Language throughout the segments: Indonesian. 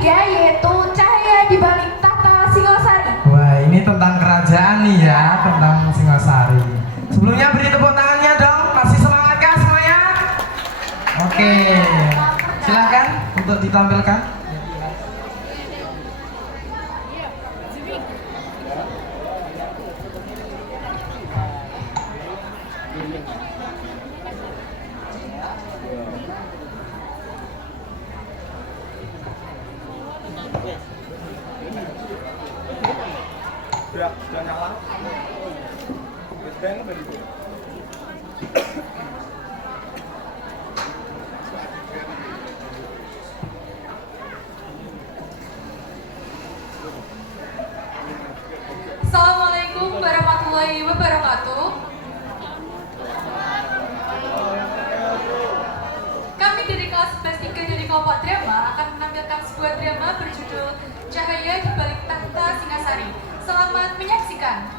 ketiga yaitu Cahaya di Balik Tahta Singosari. Wah, ini tentang kerajaan nih ya, tentang Singosari. Sebelumnya beri tepuk tangannya dong. Masih semangat kah semuanya? Oke. Silakan untuk ditampilkan. Sudah nyala. Band tadi itu. Assalamualaikum warahmatullahi wabarakatuh. Kami dari kelas 11 dari kelompok drama akan menampilkan sebuah drama berjudul Cahaya di Balik Tahta Singasari. Selamat menyaksikan.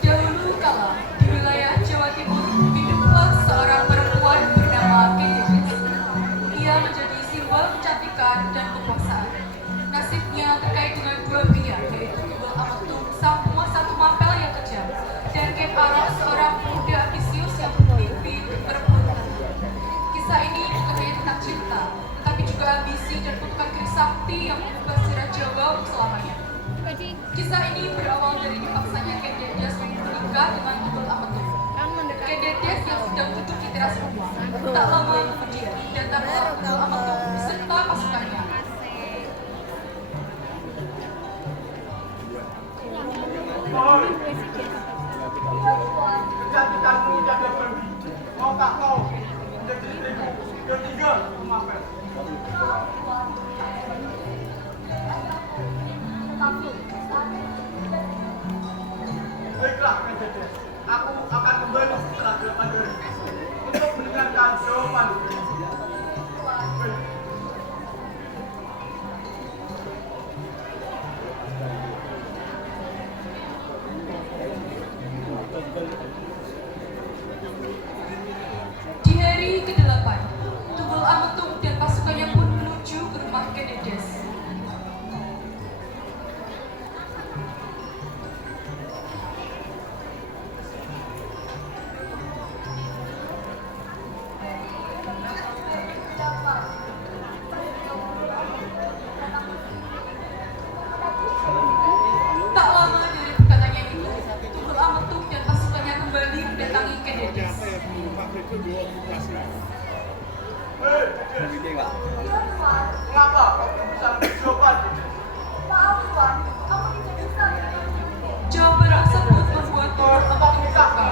Dahulu kala di wilayah Jawa Timur hiduplah seorang perempuan bernama Kedis. Ia menjadi simbol kecantikan dan kekuasaan. Nasibnya terkait dengan dua pria, yaitu Tubal Ametung, sang penguasa Tumapel yang kejam, dan Ken Arok, seorang pemuda ambisius yang bermimpi untuk merebut tahta. Kisah ini bukan hanya tentang cinta, tetapi juga ambisi dan kutukan Trisakti yang mengubah sejarah Jawa untuk selamanya. Kisah ini berawal dari dipaksanya Ken Dedes untuk menikah dengan Tubal Ametung. Ken Dedes yang sedang duduk di teras rumah. Tak lama kemudian datanglah Tubal Ametung beserta pasukannya. Kecantikanmu jaga pergi. Mau tak kau menjadi istriku yang tinggal di rumah Pel? Baiklah, Ken Dedes. Aku akan kembali setelah 8 hari untuk mendengarkan jawaban. Baik. Di hari ke-8, Tubal Ametung dan pasukannya pun menuju ke rumah Ken Dedes. Tak lama dari perkataannya itu, Tubal Ametung dan pasukannya kembali mendatangi Ken Dedes. Hei, Dedes. Mengapa kau belum bisa memberi jawaban? Jawaban tersebut membuat Tubal Ametung terluka.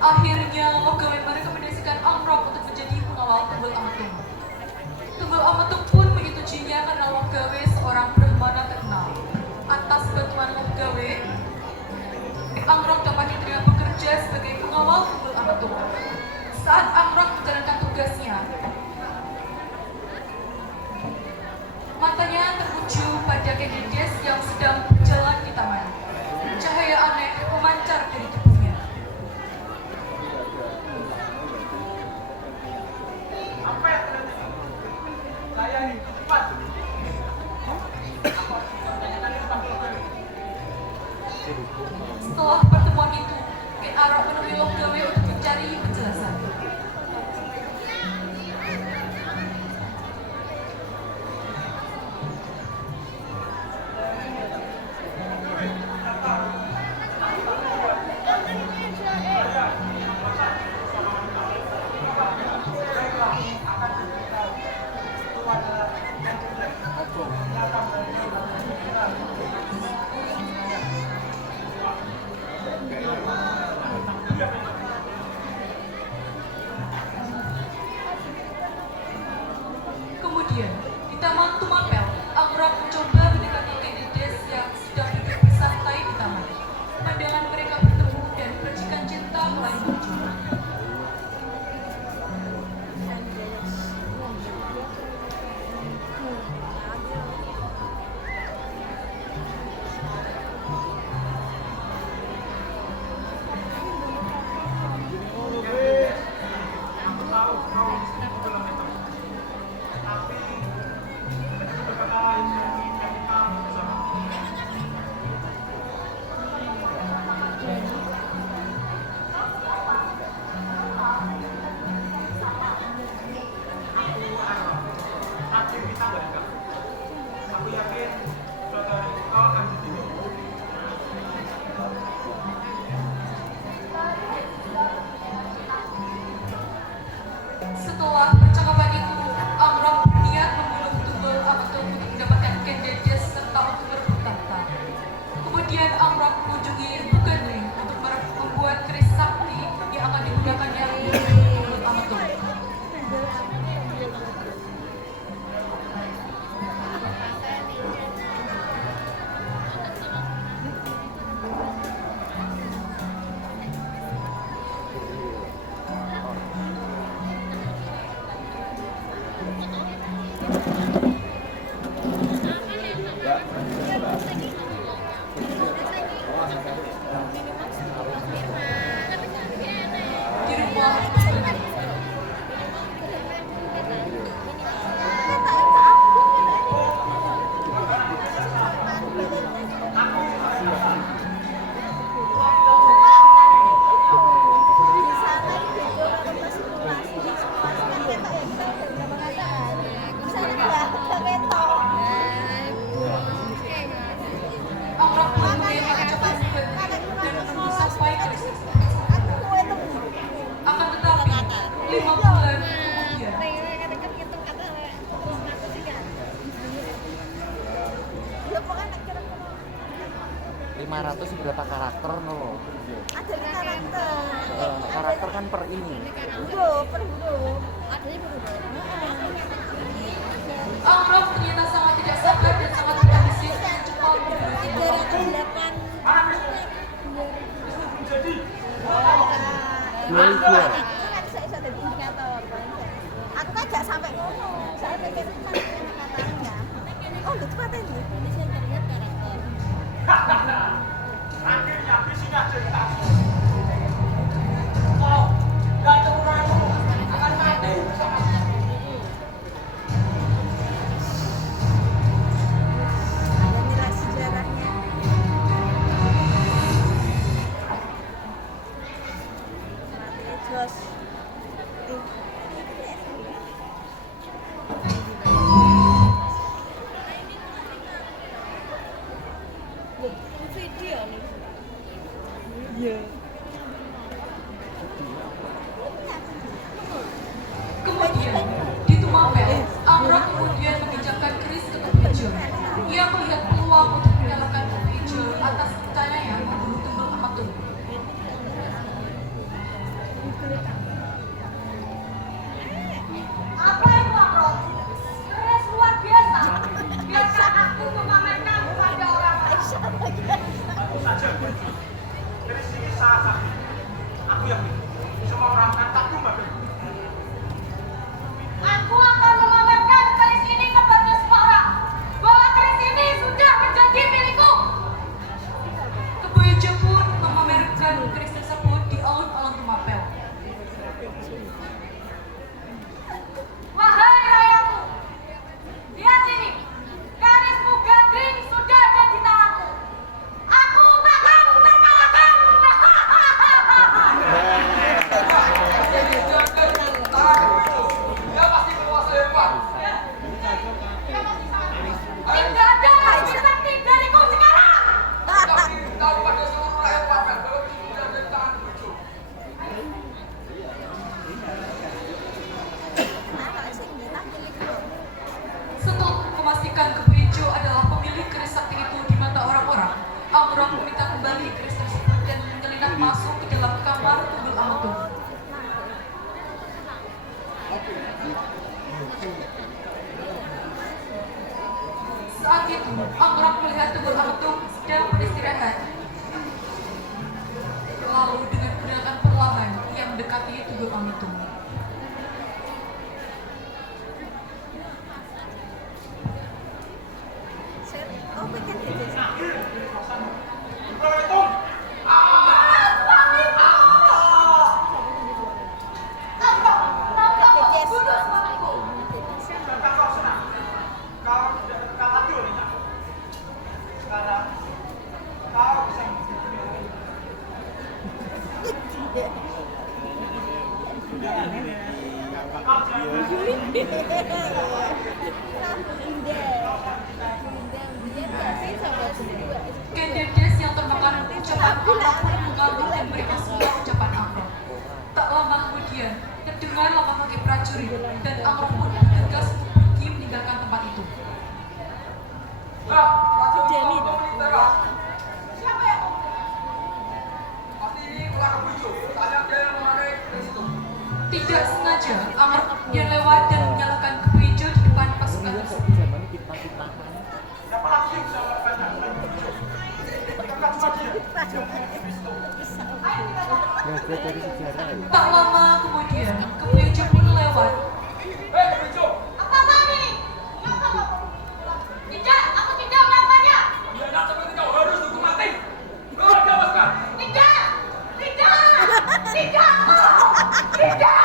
Akhirnya, Wagawe merekomendasikan Amrok untuk menjadi pengawal Tunggul Amatung. Tunggul Amatung pun menyetujuinya karena Wagawe seorang Brahmana terkenal. Atas bantuan Wagawe, Amrok dapat diterima bekerja sebagai pengawal Tunggul Amatung. Saat Amrok menjalankan tugasnya, matanya tertuju pada Kendedes yang sedang berjalan di taman. Cahaya aneh memancar dari tubuhnya. Apa yang terjadi? Saya ini cepat. Setelah pertemuan itu, Ki Arok menemui Wagawe untuk mencari penjelasan. Kemudian, di Taman Tumapel, Amrok mencoba mendekati Kendedes yang sedang duduk bersantai di taman. Pandangan mereka bertemu dan percikan cinta mulai muncul. Aku tahu kau itu dalam itu. Tapi itu kata lain yang kamu bersama. Aku kita berikan. Aku yakin saudara kau akan jadi. Setelah percakapan itu, Amrok berniat membunuh Tunggul Amatung untuk mendapatkan Kendedes serta untuk merebut tahta. Kemudian Amrok mengunjungi Bukadring untuk membuat keris sakti yang akan digunakannya untuk Tunggul Amatung. Di rumah Amrok pun mulai mencoba dan menunggu sampai keris akan tetapi 5 bulan kemudian 500 berapa karakter no? Ada karakter. Karakter kan per ini. Huruf, per huruf. Adanya per huruf. Amrok ternyata sangat tidak sabar dan sangat berambisius untuk cepat membunuh Tunggul Amatung. 8 Jadi, bisa jadi indikator. Aku kan gak sampai ngono. Saya pikir kan katanya. Oh, itu paten ini. Ini saya terlihat karakter. akhirnya visinya cerita. Kau dan turunanmu akan mati bersama. Ada nilai sejarahnya. Jos. Video nih. Iya. Kemudian, di Tumapel, Amrok kemudian meminjamkan keris ke Tugu Ijo. Ia melihat peluang untuk menyalahkan Tugu Ijo atas rencananya membunuh Tunggul Amatung. Apa itu Amrot? Keras luar biasa. Biarkan aku memamerkan kepada orang lain. Tentu saja. Dari sini sah-sah. Aku yakin semua orang akan takjub pada Aku akan memamerkan keris ini kepada semua orang bahwa keris ini sudah menjadi milikku. Keboja pun memamerkan keris tersebut di alun-alun Tumapel. Wahai rakyatku, lihat ini, kerismu gandring sudah ada di tanganku. Aku takkan terkalahkan. dia pasti penguasa hebat. Tidak ada yang bisa dariku sekarang. Tapi tahu pada seluruh rakyat Papel bahwa itu sudah ada di tangan Bejo. Setelah memastikan Kebojo adalah pemilik keris sakti itu di mata orang-orang, Amrok meminta kembali keris tersebut dan menyelinap masuk ke dalam kamar Tunggul Ametung. Saat itu, Amrok melihat Tunggul Ametung sedang beristirahat. Lalu dengan gerakan perlahan, ia mendekati Tunggul Ametung. Oh, bikin gitu. Berhitung. Jangan kau senang. Kau tidak terkal adil, Nina. Sekarang kau bisa menghubungi kau jangan Kendedes yang termakan ucapan Amrok pun mengambil dan memberikan sebuah ucapan Amrok. Tak lama kemudian, terdengar langkah kaki prajurit dan Amrok pun bergegas untuk pergi meninggalkan tempat itu. Nah, Raja Utama Tera. Siapa yang Pasti ini ulah Bejo. Tanya dia yang memakai keris itu. tidak sengaja Amrok kemudian lewat dan menyalakan Kebojo di depan pasukan tersebut. Zaman fitnah-fitnahan. Siapa lagi yang bisa melakukannya selain Bejo? Bukankah cuma dia? Belajar dari sejarah ya. Tak lama kemudian, Kebojo pun lewat. Hei, Bejo! Apa tadi? Tidak, aku tidak melakukannya. Dia nak seperti kau harus dihukum mati. Bawa dia, Oscar. Tidak, tidak, tidak, tidak.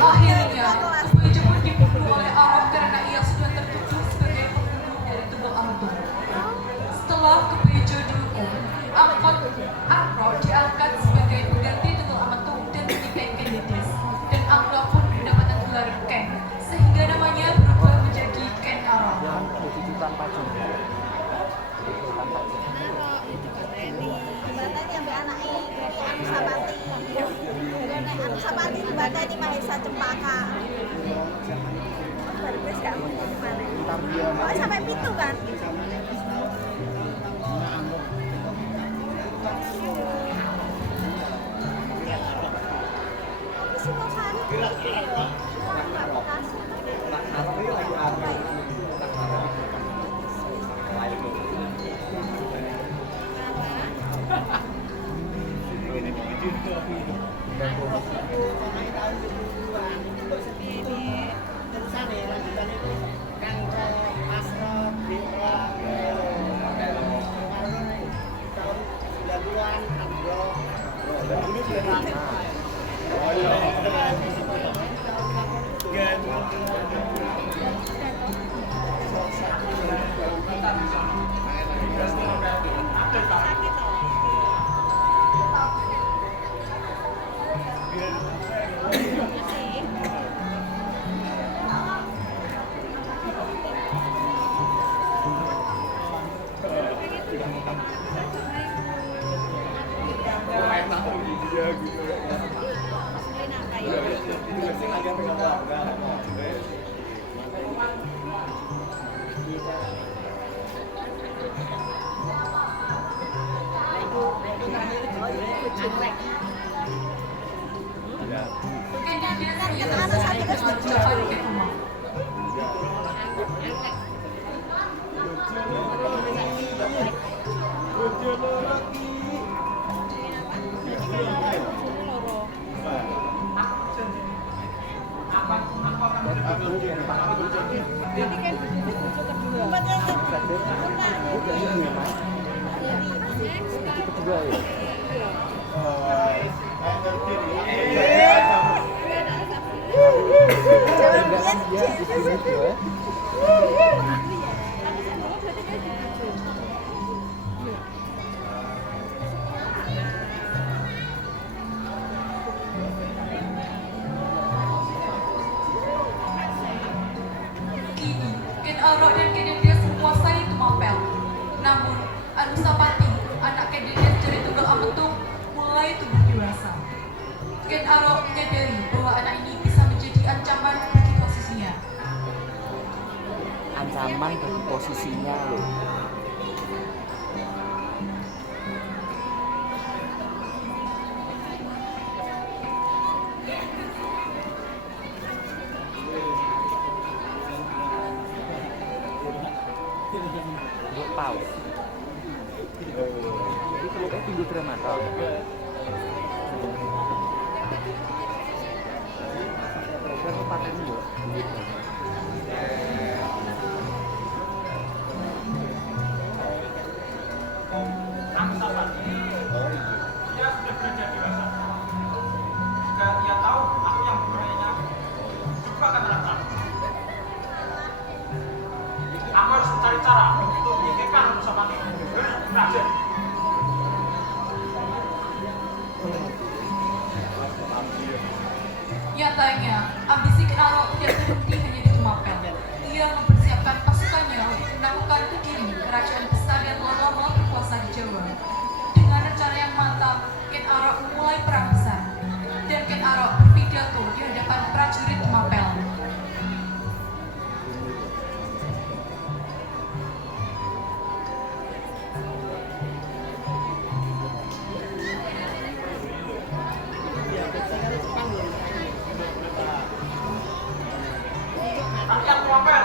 Akhirnya, Kebojo pun dibunuh oleh Arok karena ia sudah tertuduh sebagai pembunuh dari Tunggul Ametung. Setelah Kebojo dihukum, Amrok diangkat sebagai pengganti Tunggul Ametung dan menikahi Kendedes. Dan Amrok pun mendapatkan gelar Ken, sehingga namanya berubah menjadi Ken Arok. Jangan jadi tukang pajak. Tukang pajak. Batani ambil anaknya dari Anu Sapati. Dari Anu Sapati itu Batani Mahesa Cempaka. Baru gue gak mau di mana. Oh, sampai pintu kan? Singosari. Enggak Bekasi. dengan ucapan Ken Umang. Kedua ya. Enggak kan dia di sini dua. Kini, Ken Arok dan Ken Dedes menguasai Tumapel. Namun, Anusapati, anak Ken Dedes dari Tunggal Ametung, mulai tumbuh dewasa. Ken Arok menyadari bahwa anak ini bisa menjadi ancaman bagi posisinya. Ancaman bagi posisinya loh. Gue pau. Ini telurnya tinggi dramatal. Berapa paten bu? Dia sudah beranjak dewasa. Jika ia tahu aku yang memperolehnya, juga akan merasa. Aku harus mencari cara untuk menyingkirkan Anusapati dari kerajaan. Nyatanya, ambisi Ken Arok tidak berhenti hanya di Tumapel. Ia mempersiapkan pasukannya untuk menaklukkan ke diri kerajaan besar yang telah lama berkuasa di Jawa. Dengan rencana yang matang, Ken Arok memulai perang besar. Dan Ken Arok berpidato di hadapan prajurit Tumapel. Rakyat Tumapel,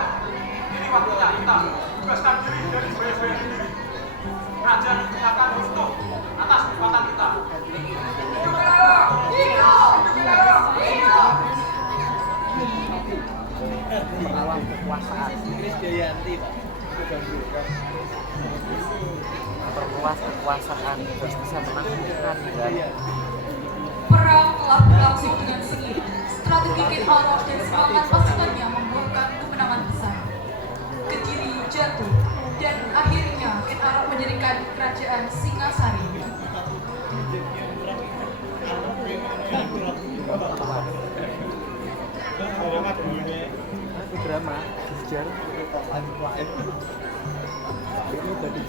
ini waktunya kita bebaskan diri dari sebaik-baik diri. Kerajaan ini akan runtuh atas kekuatan kita. Melawan kekuasaan. Perluas kekuasaan terus bisa menaklukkan dan Perang telah berlangsung dengan sengit. Strategi Ken Arok dan semangat pasukannya membuahkan kemenangan besar. Kediri jatuh, dan akhirnya Ken Arok mendirikan kerajaan Singasari. itu drama sejarah. Ini jadi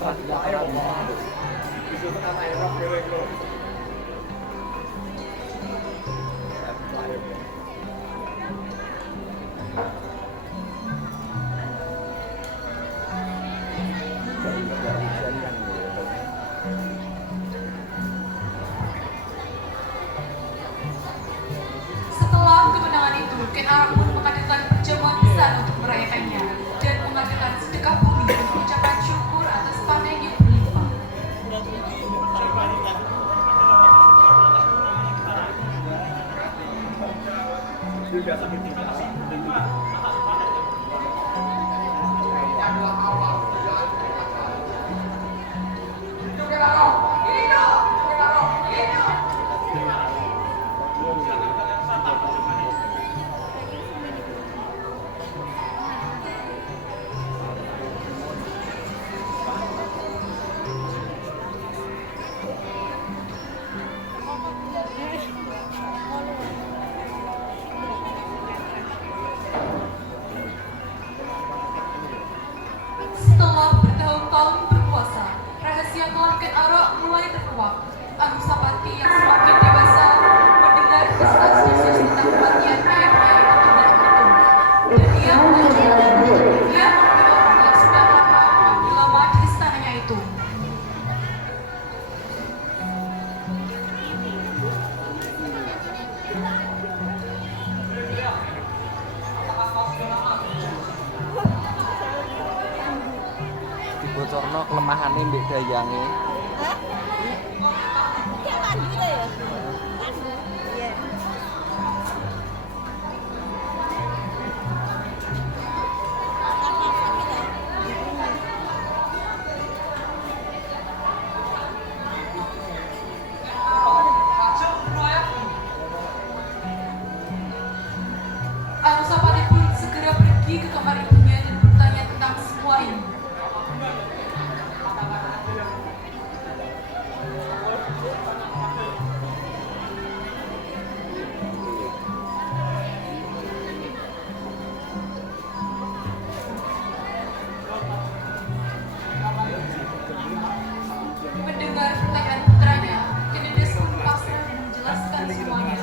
Setelah kemenangan itu, Ken Arok pun mengadakan perjamuan besar untuk merayakannya dan mengadakan sedekah bumi untuk ucapan syukur atas panen yang berlimpah. kelemahane mbek dayange. Hah? Kayak pandu tuh ya? Pandu. Iya. Apa-apa gitu. Anusapati pun segera pergi ke kamar ibunya dan bertanya tentang semua ini. Mendengar pertanyaan putranya, Kenides pun pasrah dan menjelaskan semuanya.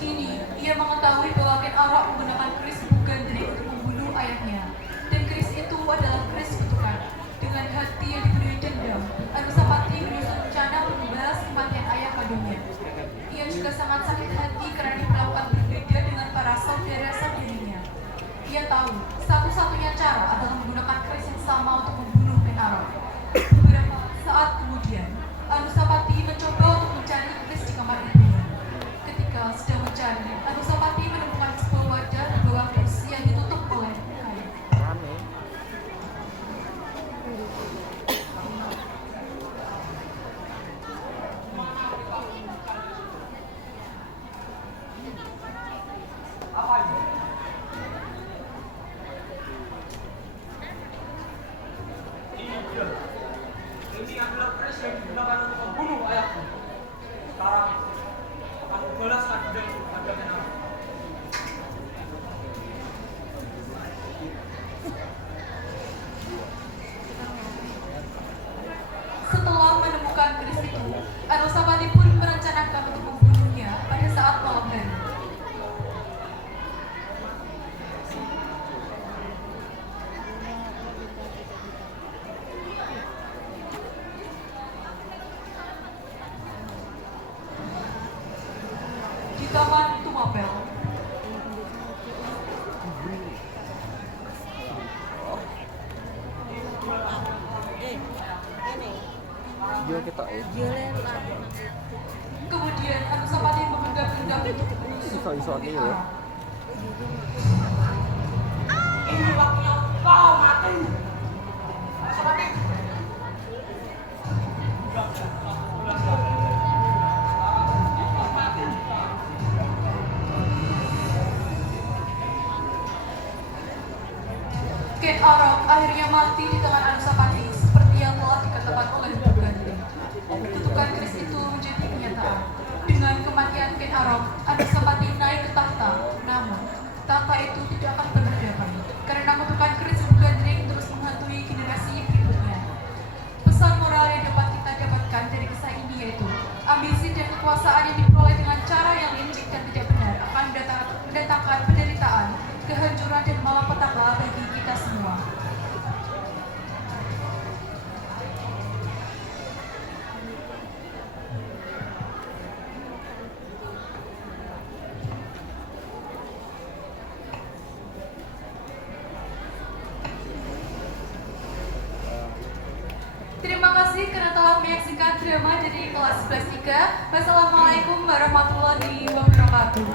Kini, ia mengetahui bahwa Ken Arok menggunakan keris Bugandri untuk membunuh ayahnya. Dan keris itu adalah keris kutukan. Dengan hati yang dipenuhi dendam, Anusapati menyusun rencana untuk membalas kematian ayah kandungnya. Ia juga sangat sakit hati karena diperlakukan berbeda dengan para saudara-saudarinya. Ia tahu, satu-satunya cara adalah menggunakan keris yang sama untuk membunuh Ken Arok. Beberapa saat kemudian, Anusapati mencoba untuk mencari keris di kamar ibunya. Ketika sedang mencari, Anusapati menemukan sebuah wadah di bawah kursi yang ditutup oleh kain. Rame. Apa ini? Iya. Ini adalah keris yang digunakan untuk membunuh ayahku. Sekarang aku balaskan dendam kepada Ken Arok. Setelah menemukan keris itu, Anusapati pun merencanakan untuk membunuhnya pada saat malam hari. Di Taman Tumapel, Ini. Yo kita Jualan lah. kemudian Anusapati menggenggam-genggam untuk menusuk iso-isone Ken ya. Arok. Ini waktunya kau mati. Anusapati. Ken Arok akhirnya mati di tangan Anusapati seperti yang telah dikatakan oleh Bugandri. Kutukan keris itu menjadi kenyataan. Dengan kematian Ken Arok, Anusapati naik ke tahta. Namun, tahta itu tidak akan pernah damai karena kutukan keris Bugandri terus menghantui generasi berikutnya. Pesan moral yang dapat kita dapatkan dari kisah ini yaitu ambisi dan kekuasaan yang diperoleh dengan cara yang licik dan tidak benar akan mendatangkan penderitaan, kehancuran dan malapetaka bagi kita semua. Terima kasih karena telah menyaksikan drama dari kelas 11 IKA. Wassalamualaikum warahmatullahi wabarakatuh.